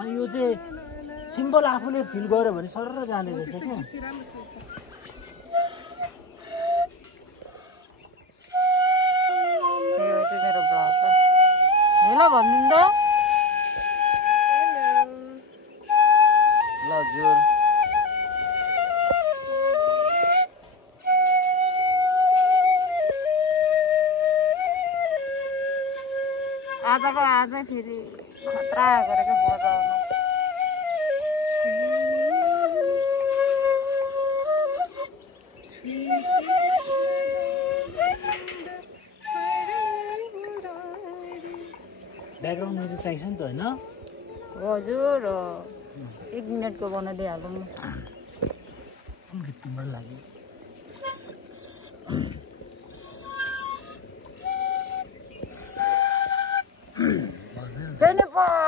अनि यो चाहिँ सिम्बल आफूले फिल गर्यो भने सरर जाने रहेछ क्या हेलो भनिदिनु त ल हजुर आजको आजै फेरि खतरा गरेको बजाउनु ब्याकग्राउन्ड म्युजिक चाहिन्छ नि त होइन हजुर 1 मिनटको बनाइदिइहालौँ न तिम्रो लागि Jennifer!